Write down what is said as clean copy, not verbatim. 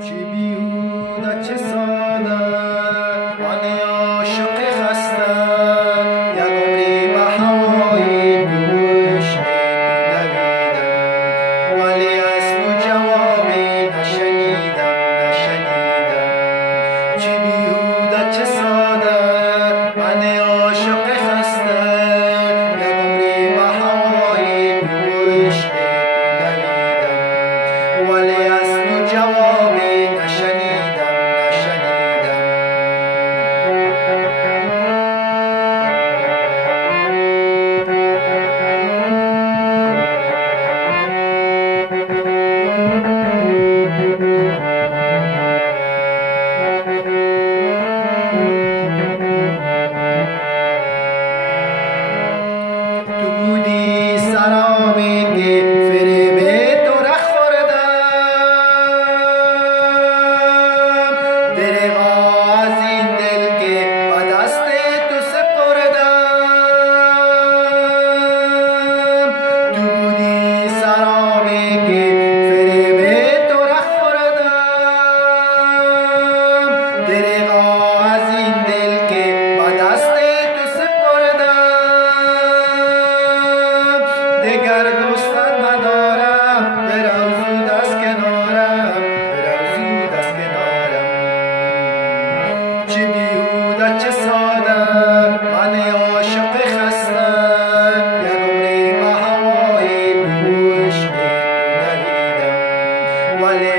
چه بیهوده چه ساده من عاشق خسته یک عمری به هوای دوش دویدم ولی از تو جوابی نشنیدم چه بیهوده چه ساده من عاشق خسته یک عمری به هوای دوش دویدم ولی از تو جوابی نشنیدم تو بودی سرامی که فریب تو را خوردم دریغا از این دل که به دست تو سپردم تو بودی سرامی که فریب تو را خوردم دریغا از این دل که به دست تو سپردم دیگر دوستت ندارم برو زود از کنارم چه بیهوده چه ساده من عاشق خسته یک عمری به هوای دوش دویدم ولی